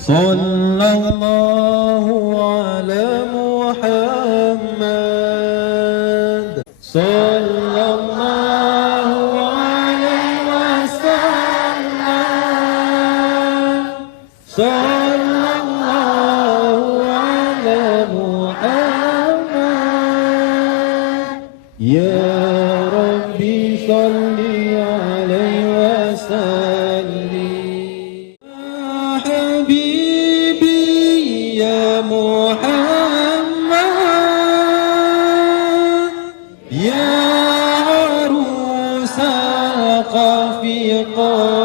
Sallallahu ala Muhammad. Sallallahu alaihi wasallam. Sallallahu ala Muhammad. Ya Rabbi salli alaihi wasallim. Ya Habibi ya Muhammad. Ya arusa qafiqah